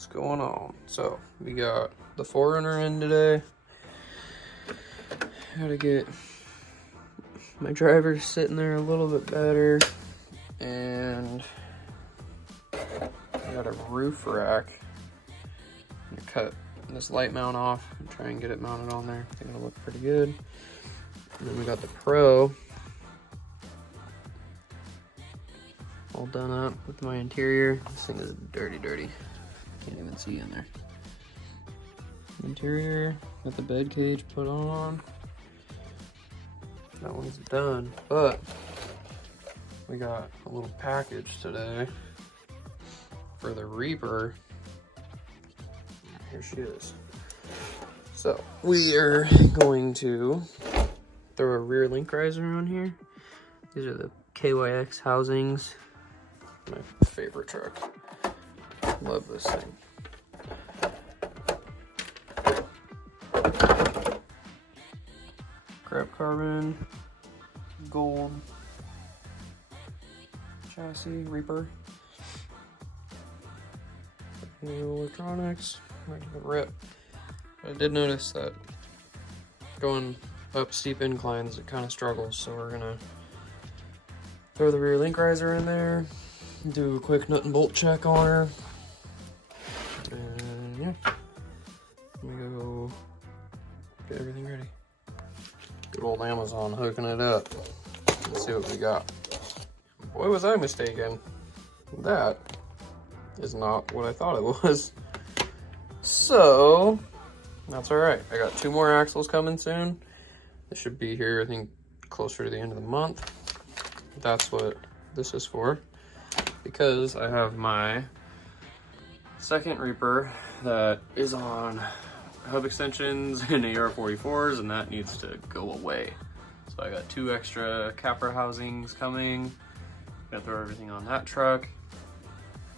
what's going on? So we got the 4Runner in today. Gotta get my driver sitting there a little bit better, and I got a roof rack. I'm gonna cut this light mount off and try and get it mounted on there. I think it'll look pretty good. And then we got the Pro all done up with my interior. This thing is dirty. Can't even see in there. Interior, got the bed cage put on. That one's done, but we got a little package today for the Reaper. Here she is. So we are going to throw a rear link riser on here. These are the KYX housings. My favorite truck. Love this thing. Crap carbon, gold chassis, Reaper. New electronics, right to the rip. I did notice that going up steep inclines, it kind of struggles, so we're gonna throw the rear link riser in there, do a quick nut and bolt check on her, and yeah, I'm gonna go get everything ready. Good old Amazon hooking it up. Let's see what we got. Boy, was I mistaken. That is not what I thought it was. So, that's all right. I got 2 more axles coming soon. They should be here, I think, closer to the end of the month. That's what this is for, because I have my second Reaper that is on hub extensions and AR-44s, and that needs to go away. So I got 2 extra capper housings coming. Gonna throw everything on that truck.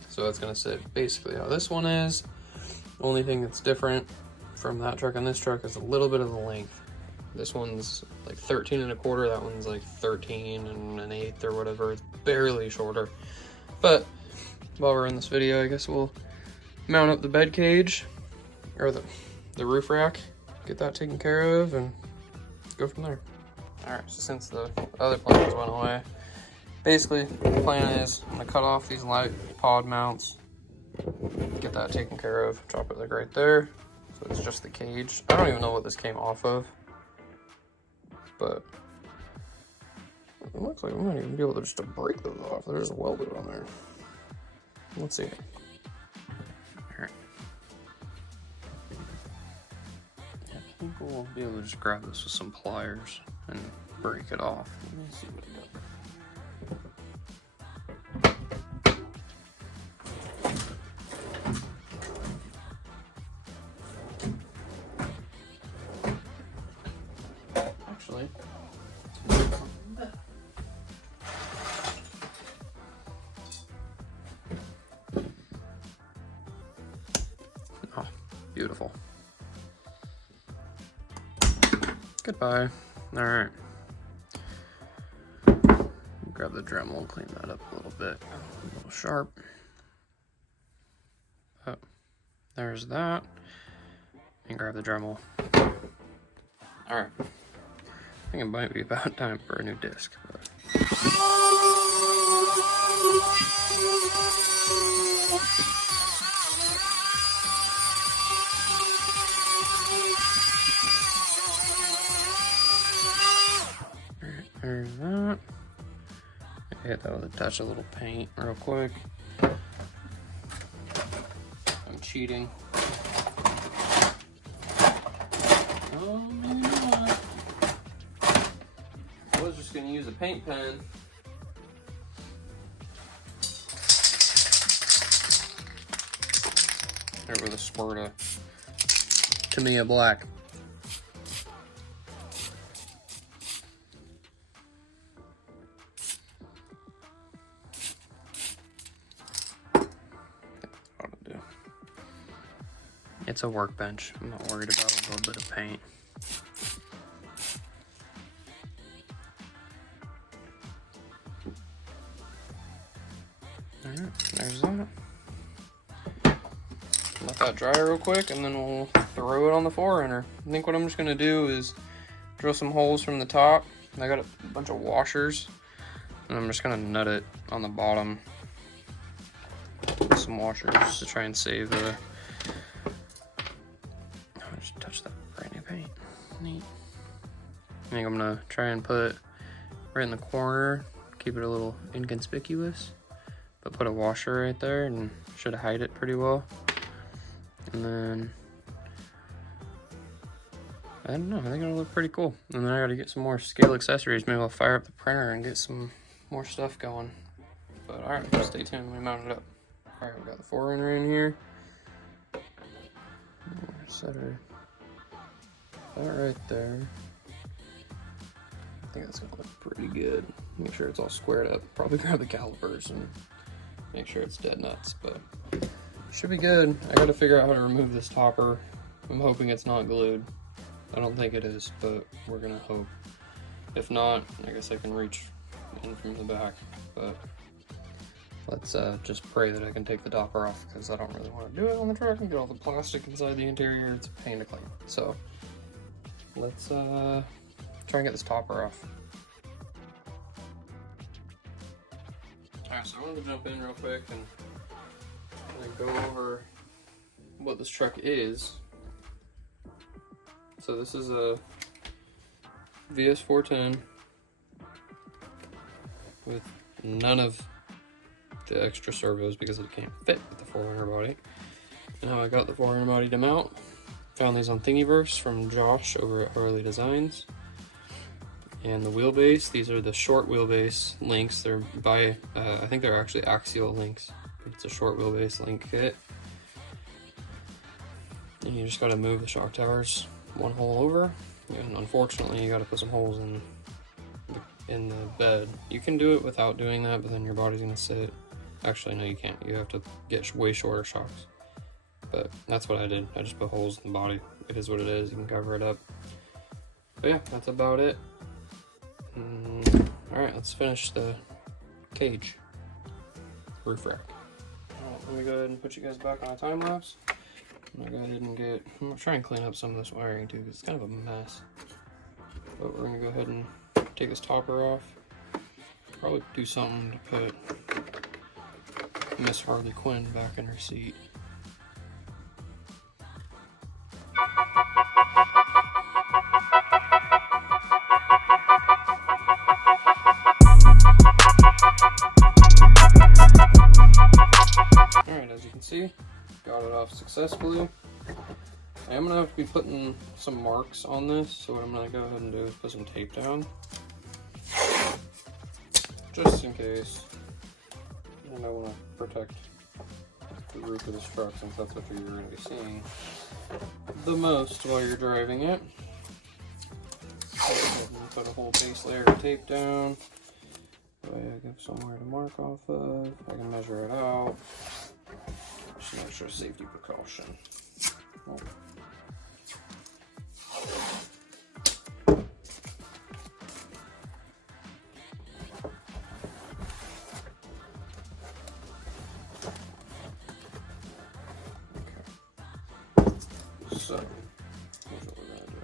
So it's gonna sit basically how this one is. The only thing that's different from that truck and this truck is a little bit of the length. This one's like 13 1/4, that one's like 13 1/8 or whatever. It's barely shorter. But while we're in this video, I guess we'll mount up the bed cage, or the roof rack, get that taken care of, and go from there. All right, so since the other plans went away, basically the plan is I'm gonna cut off these light pod mounts, get that taken care of, drop it like right there. So it's just the cage. I don't even know what this came off of, but it looks like we might even be able to just break those off. There's a welded on there. Let's see. All right. I think we'll be able to just grab this with some pliers and break it off. Let me see what I got. Actually, oh, beautiful. Goodbye. All right. Grab the Dremel and clean that up a little bit. A little sharp. Oh, there's that. And grab the Dremel. All right. I think it might be about time for a new disc. But... Alright, there's that. I hit that with a touch of little paint real quick. I'm cheating. Oh, maybe not. I was just gonna use a paint pen. There with a squirt of Tamiya black. It's a workbench. I'm not worried about a little bit of paint. Alright, there's that. let that dry real quick, and then we'll throw it on the 4Runner. I think what I'm just gonna do is drill some holes from the top. I got a bunch of washers, and I'm just gonna nut it on the bottom with some washers to try and save the. I just touched that brand new paint. Neat. I think I'm gonna try and put right in the corner, keep it a little inconspicuous, but put a washer right there and should hide it pretty well. And then, I don't know, I think it'll look pretty cool. And then I gotta get some more scale accessories. Maybe I'll fire up the printer and get some more stuff going. But all right, stay tuned, let me mount it up. All right, we got the 4Runner in here. Set her that right there. I think that's gonna look pretty good. Make sure it's all squared up. Probably grab the calipers and make sure it's dead nuts, but should be good. I gotta figure out how to remove this topper. I'm hoping it's not glued. I don't think it is, but we're gonna hope. If not, I guess I can reach in from the back, but let's just pray that I can take the topper off, because I don't really want to do it on the truck and get all the plastic inside the interior. It's a pain to clean. So let's try and get this topper off. Alright, so I wanted to jump in real quick and go over what this truck is. So this is a VS410 with none of the extra servos because it can't fit with the 4Runner body. And how I got the 4Runner body to mount, found these on Thingiverse from Josh over at Harley Designs. And the wheelbase, these are the short wheelbase links. They're by, I think they're actually axial links. It's a short wheelbase link kit. And you just gotta move the shock towers one hole over. And unfortunately, you gotta put some holes in the bed. You can do it without doing that, but then your body's gonna sit. Actually, no, you can't. You have to get way shorter shocks. But that's what I did. I just put holes in the body. It is what it is. You can cover it up. But yeah, that's about it. Alright, let's finish the cage roof rack. Alright, let me go ahead and put you guys back on a time lapse. I'm gonna go ahead and I'm gonna try and clean up some of this wiring too, because it's kind of a mess. But we're gonna go ahead and take this topper off. Probably do something to put Miss Harley Quinn back in her seat. Alright, as you can see, got it off successfully. I am going to have to be putting some marks on this, so what I'm going to go ahead and do is put some tape down. Just in case. And I want to protect the roof of this truck, since that's what you're going to be seeing the most while you're driving it. Go ahead and put a whole base layer of tape down. That way I have somewhere to mark off of. I can measure it out. Just an extra safety precaution. Oh. So, here's what we're going to do.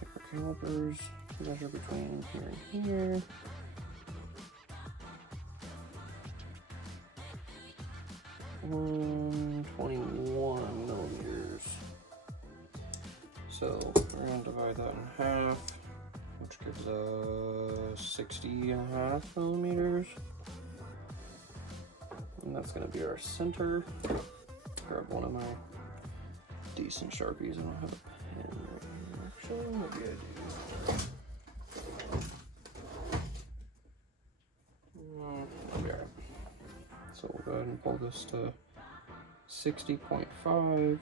Take our calipers, measure between here and here. And 21 millimeters. So we're going to divide that in half, which gives us 60.5 millimeters. And that's going to be our center. Grab one of my decent Sharpies. I don't have a pen right here. Actually, maybe I do. Okay. So we'll go ahead and pull this to 60.5.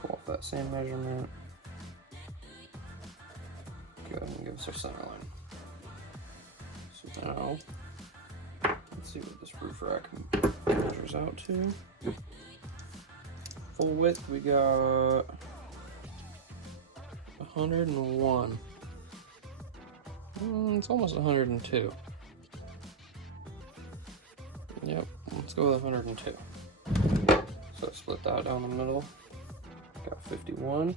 Pull off that same measurement. Go ahead and give us our center line. So now, let's see what this roof rack measures out to. Full width, we got 101. It's almost 102. Yep, let's go with 102. So split that down the middle. Got 51.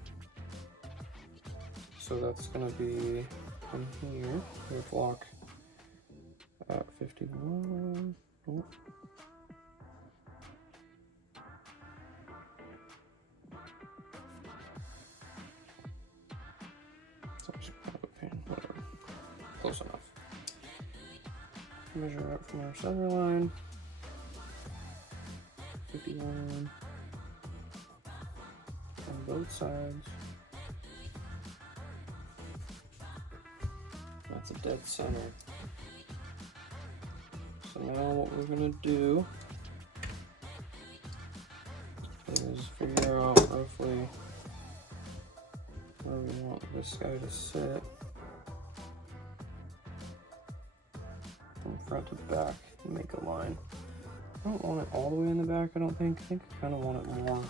So that's gonna be from here. We'll block at 51. Oh. Whatever. Close enough. Measure out from our center line. 51 on both sides. That's a dead center. So now what we're gonna do is figure out roughly where we want this guy to sit from front to back and make a line. I don't want it all the way in the back, I don't think. I think I kind of want it more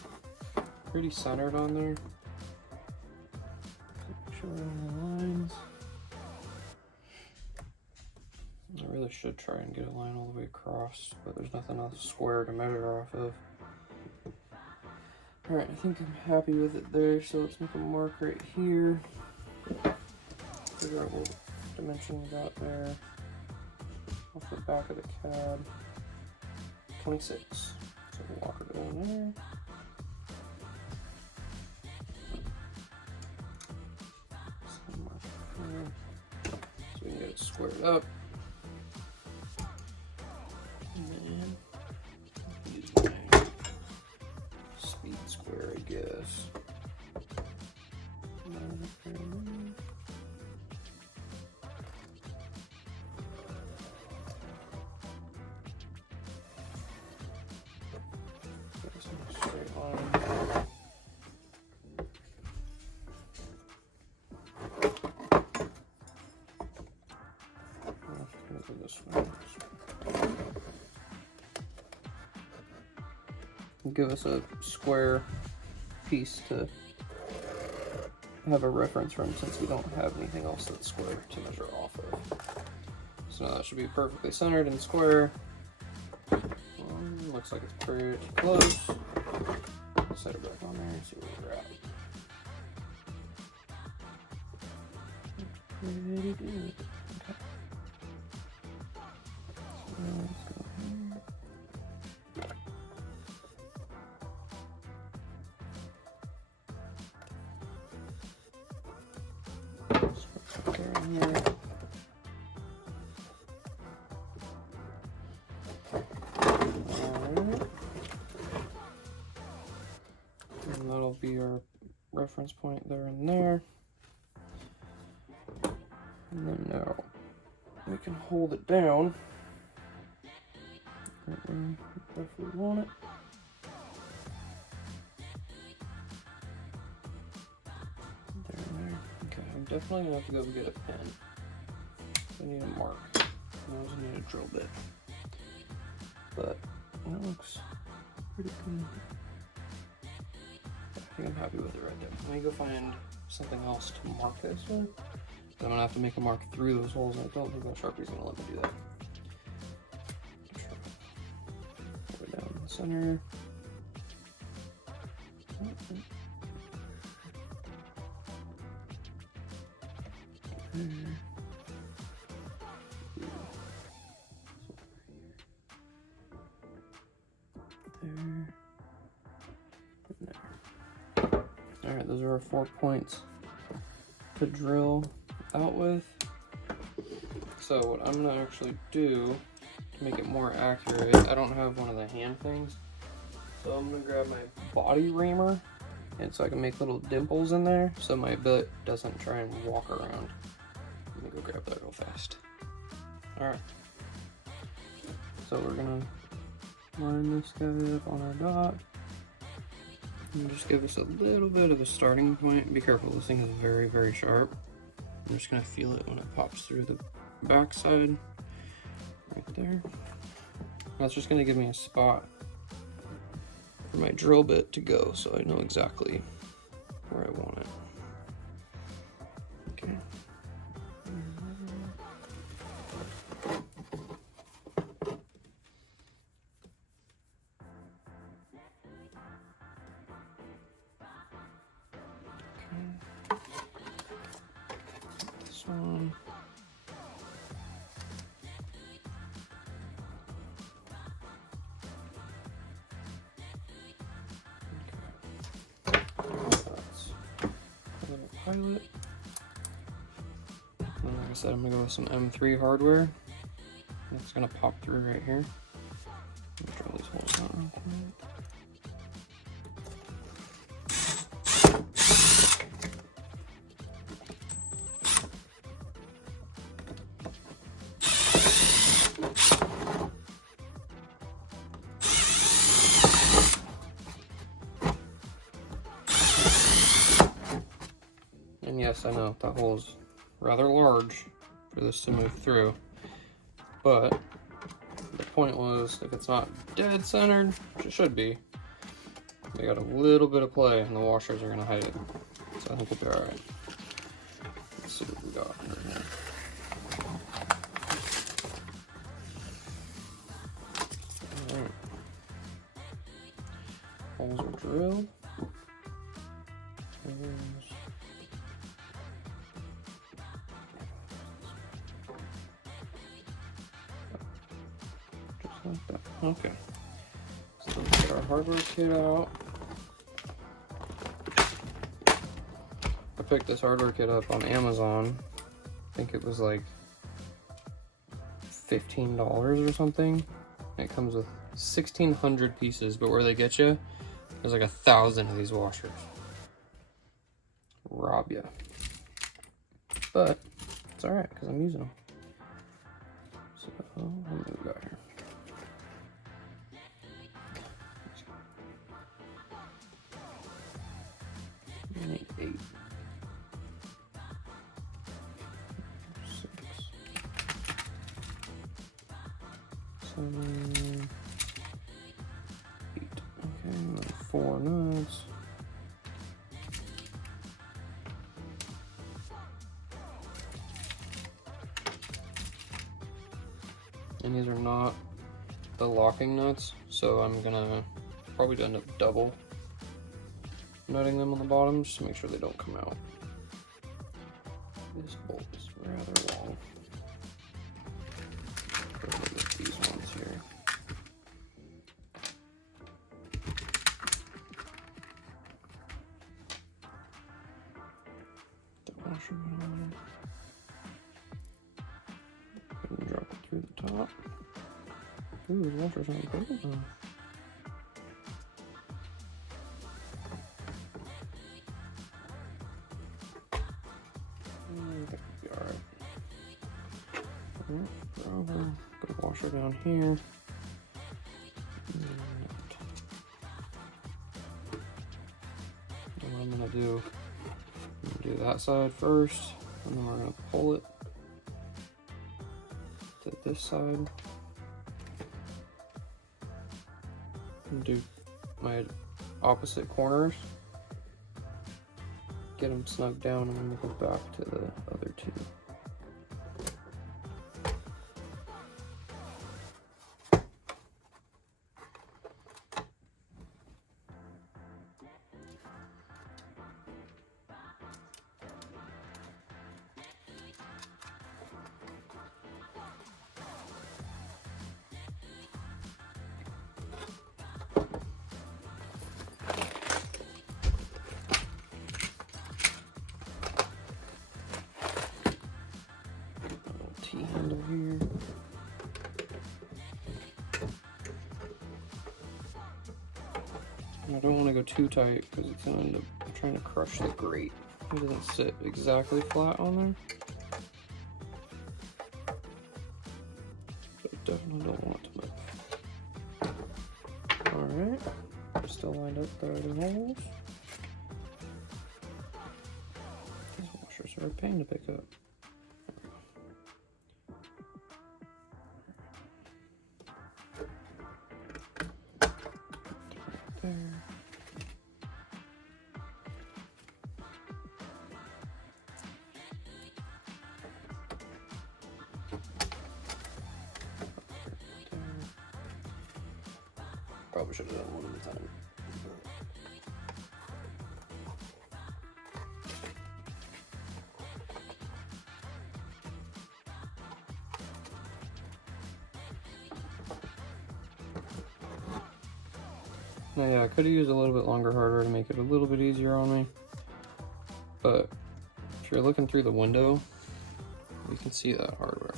pretty centered on there. Make sure we're on the lines. I really should try and get a line all the way across, but there's nothing else square to measure off of. Alright, I think I'm happy with it there, so let's make a mark right here. Figure out what dimension we got there. Off the back of the CAD. 26. So we'll walk it down there. So we can get it squared up. And then use my speed square, I guess. Straight line. This one. Give us a square piece to have a reference from, since we don't have anything else that's square to measure off of. So now that should be perfectly centered and square. Looks like it's pretty close. Set it back on there and see where we're at. Pretty good. Okay. So let's go here. And that'll be our reference point there and there. And then now we can hold it down right where we want it. There and there. Okay, I'm definitely gonna have to go get a pen. I need a mark. I also need a drill bit. But that looks pretty good. I think I'm happy with it right there. Let me go find something else to mark this with. I'm gonna have to make a mark through those holes, and I don't think that Sharpie's gonna let me do that. Put it down in the center. Alright, those are our 4 points to drill out with. So what I'm gonna actually do to make it more accurate, I don't have one of the hand things, so I'm gonna grab my body reamer, and so I can make little dimples in there so my bit doesn't try and walk around. Let me go grab that real fast. Alright, so we're gonna line this guy up on our dot. And just give us a little bit of a starting point. Be careful, this thing is very, very sharp. I'm just gonna feel it when it pops through the backside, right there. That's just gonna give me a spot for my drill bit to go, so I know exactly where I want it. Okay. on. Pilot. And like I said, I'm gonna go with some M3 hardware. It's gonna pop through right here. Draw these holes out real quick. And yes, I know that hole is rather large for this to move through, but the point was, if it's not dead centered, which it should be, we got a little bit of play and the washers are gonna hide it. So I think we'll be all right. Let's see what we got right here. All right. Holes are drilled. Like that. Okay, so let's get our hardware kit out. I picked this hardware kit up on Amazon. I think it was like $15 or something. It comes with 1,600 pieces, but where they get you, there's like 1,000 of these washers. Rob ya. But it's all right because I'm using them. So what do we got here? 8, 6, 7, 8. Okay, 4 nuts. And these are not the locking nuts, so I'm gonna probably end up double nutting them on the bottom just to make sure they don't come out. This bolt is rather long. Get these ones here. The washer on. And drop it through the top. Ooh, the washer's on purple now. Put a washer down here. And what I'm gonna do that side first, and then we're gonna pull it to this side. And do my opposite corners. Get them snug down, and then we'll go back to the other two. Handle here. And I don't want to go too tight because it's going to end up trying to crush the grate. It doesn't sit exactly flat on there. But I definitely don't want it to move. Alright, still lined up the other holes. These washers are a pain to pick up. Probably should have done one at a time. Now, yeah, I could have used a little bit longer hardware to make it a little bit easier on me. But if you're looking through the window, you can see that hardware.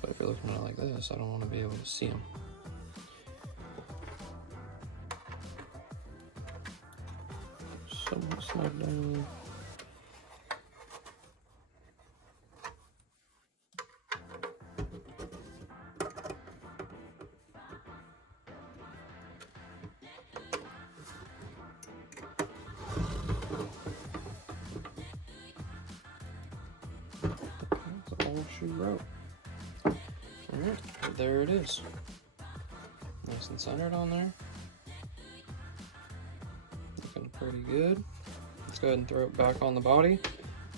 But if you're looking at it like this, I don't want to be able to see them. Somewhat snug down. That's all she wrote. Alright, there it is. Nice and centered on there. Looking pretty good. Let's go ahead and throw it back on the body.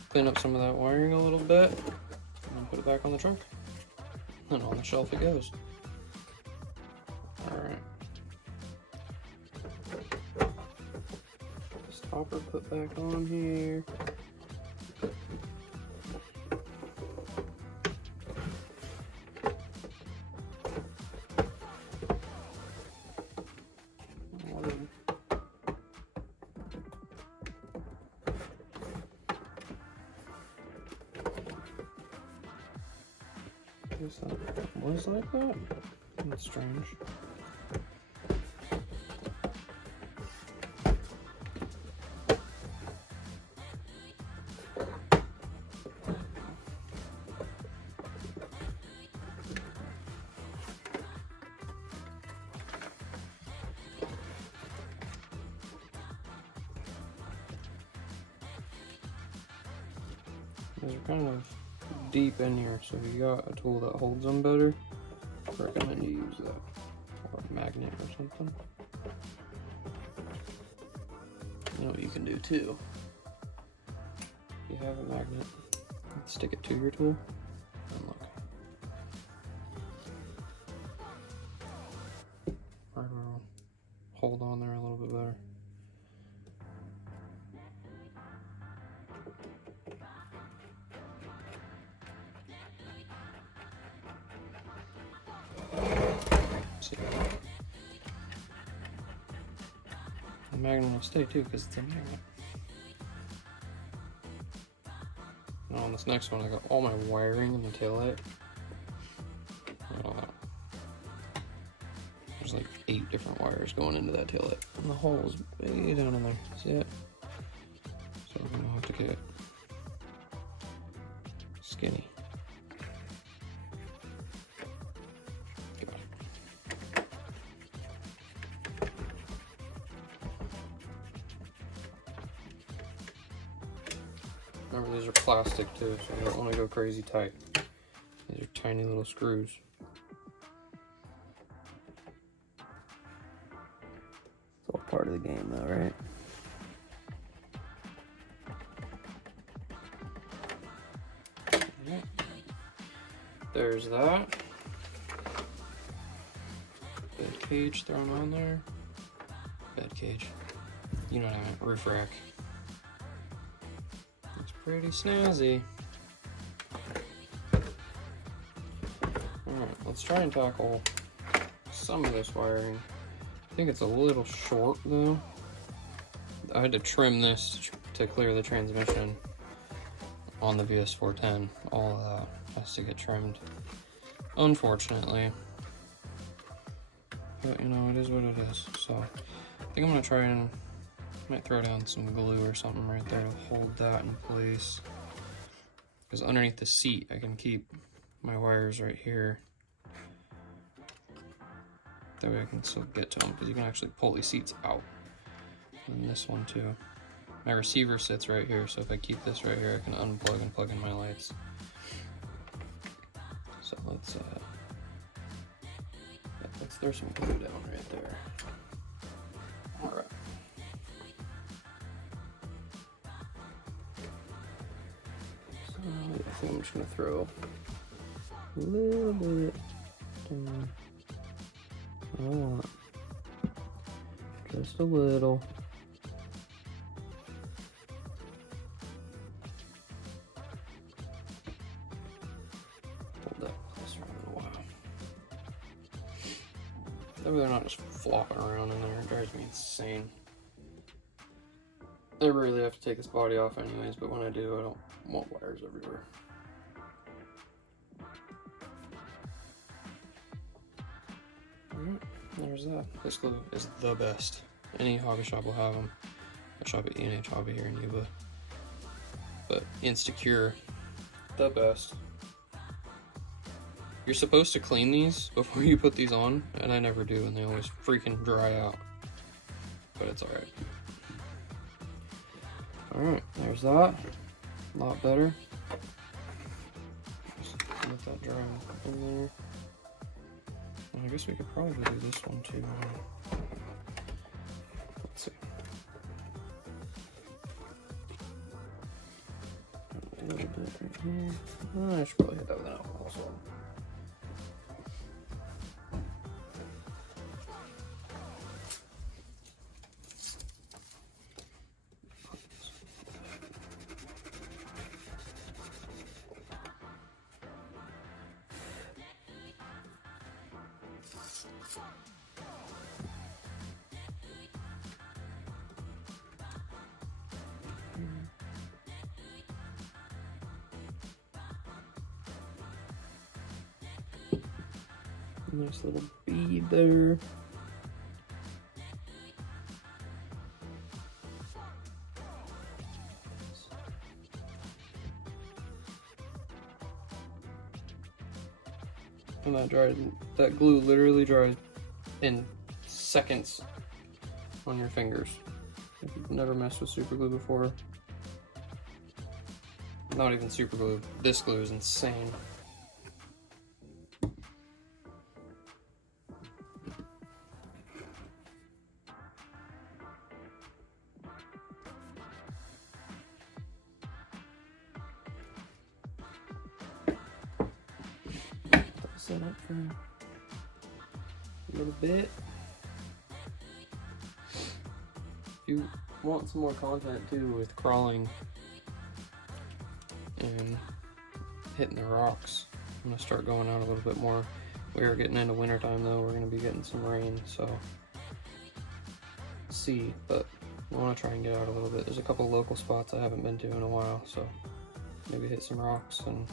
Clean up some of that wiring a little bit. And then put it back on the trunk. And on the shelf it goes. Alright. Stopper put back on here. That was like that? That's strange. These are kind of deep in here, so if you got a tool that holds them better, I recommend you use that, or a magnet or something. You know what you can do too? If you have a magnet, stick it to your tool, and look. Hardware will hold on there a little bit better. The magnet will stay too because it's a magnet. Now on this next one, I got all my wiring in the taillight. Look at all that. There's like 8 different wires going into that taillight, and the hole is way down in there. See it? So we're gonna have to get skinny. Remember, these are plastic too, so you don't want to go crazy tight. These are tiny little screws. It's all part of the game though, right? Right. There's that. Bed cage thrown on there. Bed cage. You know what I meant, roof rack. Pretty snazzy. Alright, let's try and tackle some of this wiring. I think it's a little short though. I had to trim this to clear the transmission on the VS410. All of that has to get trimmed, unfortunately. But you know, it is what it is. So I think I'm gonna try and might throw down some glue or something right there to hold that in place. Because underneath the seat, I can keep my wires right here. That way I can still get to them, because you can actually pull these seats out. And this one too. My receiver sits right here, so if I keep this right here, I can unplug and plug in my lights. So let's throw some glue down right there. All right. I think I'm just gonna throw a little bit down. I want just a little. Hold that place for a little while. That way they're not just flopping around in there. It drives me insane. I really have to take this body off anyways, but when I do, I don't want wires everywhere. Alright, there's that. This glue is the best. Any hobby shop will have them. I shop at E&H Hobby here in Yuba. But Instacure, the best. You're supposed to clean these before you put these on, and I never do, and they always freaking dry out. But it's alright. Alright, there's that. A lot better. Just let that dry in there. And I guess we could probably do this one too. Let's see. A little bit right here. I should probably hit that with an alcohol as well. Nice little bead there. And that dries, that glue literally dries in seconds on your fingers. If you've never messed with super glue before, not even super glue, this glue is insane. Set up for a little bit. If you want some more content too with crawling and hitting the rocks, I'm gonna start going out a little bit more. We are getting into winter time though. We're gonna be getting some rain, so see. But I want to try and get out a little bit. There's a couple local spots I haven't been to in a while, so maybe hit some rocks and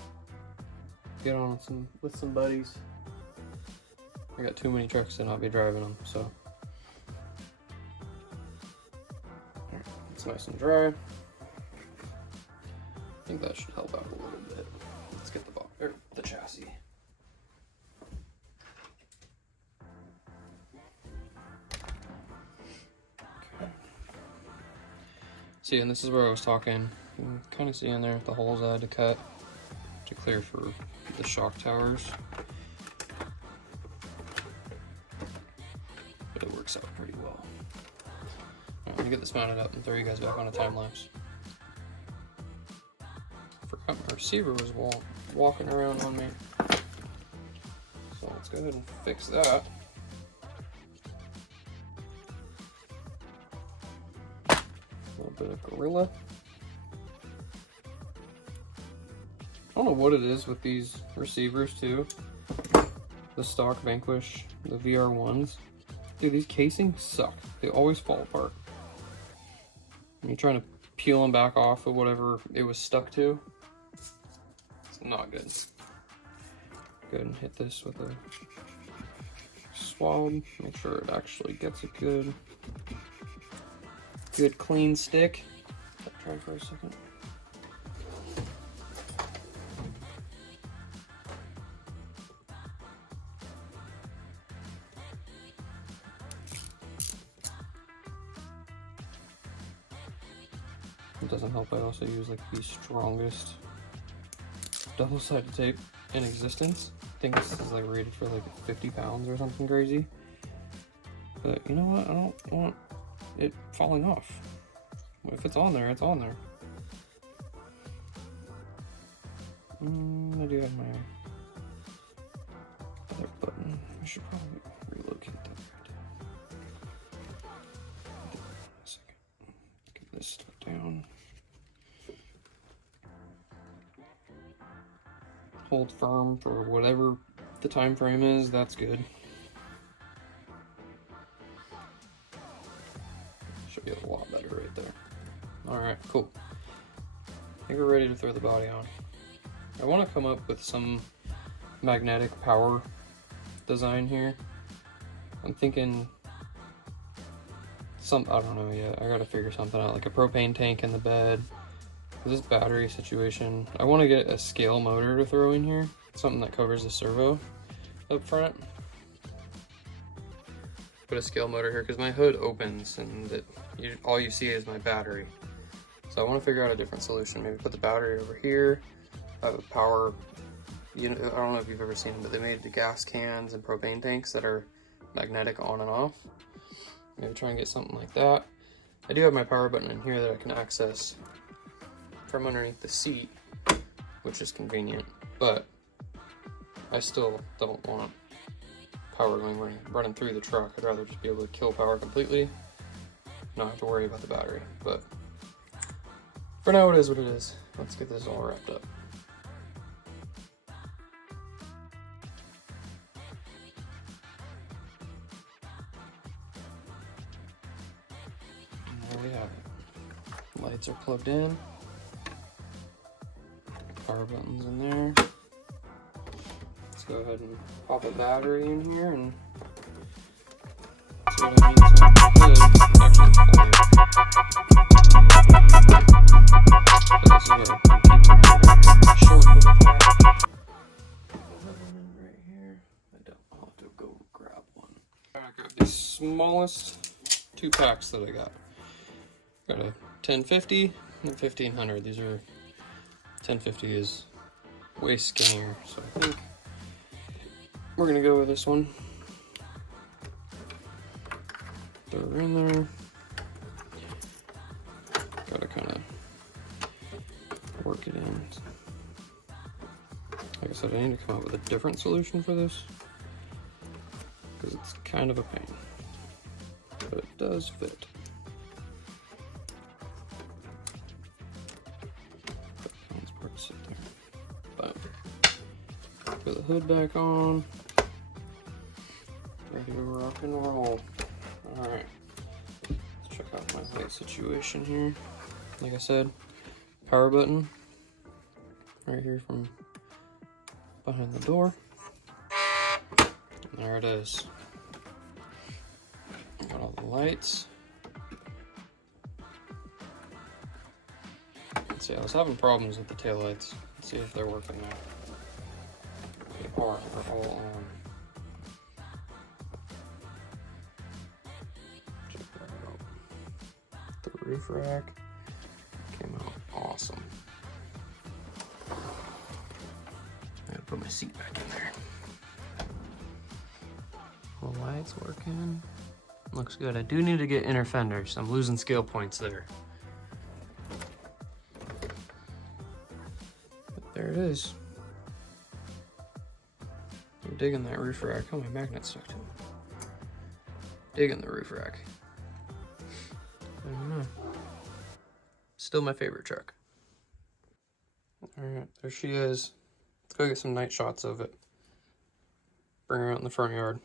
get on with some buddies. I got too many trucks to not be driving them, so. Alright, it's nice and dry. I think that should help out a little bit. Let's get the chassis. Okay. See, and this is where I was talking. You can kind of see in there the holes I had to cut to clear for the shock towers. But it works out pretty well. Alright, let me get this mounted up and throw you guys back on a time lapse. Forgot my receiver was walking around on me. So let's go ahead and fix that. A little bit of Gorilla. I don't know what it is with these receivers too. The stock Vanquish, the VR1s. Dude, these casings suck. They always fall apart. And you're trying to peel them back off of whatever it was stuck to. It's not good. Go ahead and hit this with a swab. Make sure it actually gets a good clean stick. Try for a second. It doesn't help, I also use like the strongest double-sided tape in existence. I think this is like rated for like 50 pounds or something crazy. But you know what, I don't want it falling off. If it's on there, it's on there. I do have my other button. I should probably relocate that right. A second. Get this stuff down. Hold firm for whatever the time frame is. That's good. think we're ready to throw the body on. I want to come up with some magnetic power design here. I'm thinking I don't know yet. I gotta figure something out, like a propane tank in the bed. For this battery situation, I want to get a scale motor to throw in here, something that covers the servo up front. Put a scale motor here because my hood opens and all you see is my battery. So I want to figure out a different solution. Maybe put the battery over here. I have a power, I don't know if you've ever seen them, but they made the gas cans and propane tanks that are magnetic on and off. Maybe try and get something like that. I do have my power button in here that I can access from underneath the seat, which is convenient, but I still don't want power running through the truck. I'd rather just be able to kill power completely, not have to worry about the battery. But for now, it is what it is. Let's get this all wrapped up. And there we have it. Lights are plugged in. Power button's in there. Let's go ahead and pop a battery in here and see what I mean. This is where I keep it short little flat. Put that one in right here. I'll have to go grab one. I got the smallest 2 packs that I got. Got a 1050 and a 1500. These are 1050 is way skinnier, so I think we're gonna go with this one. Throw her in there. Gotta kind of work it in. Like I said, I need to come up with a different solution for this because it's kind of a pain, but it does fit. Sit there. Boom. Put the hood back on. Ready to rock and roll. Alright. Let's check out my light situation here. Like I said, power button right here from behind the door. And there it is. Got all the lights. Let's see, I was having problems with the taillights. Let's see if they're working now. They are, they're all on. Check that out. The roof rack came out awesome. I gotta put my seat back in there. All the lights working. Looks good. I do need to get inner fenders. I'm losing scale points there. There it is. I'm digging that roof rack. Oh, my magnet's stuck to it. Digging the roof rack. I don't know. Still my favorite truck. Alright, there she is. Let's go get some night shots of it. Bring her out in the front yard.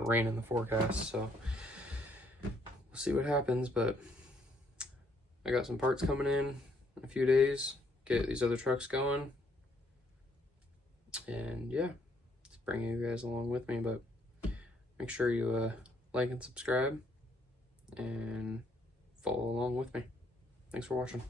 Rain in the forecast, so we'll see what happens. But I got some parts coming in a few days, get these other trucks going, and yeah, it's bringing you guys along with me. But make sure you like and subscribe and follow along with me. Thanks for watching.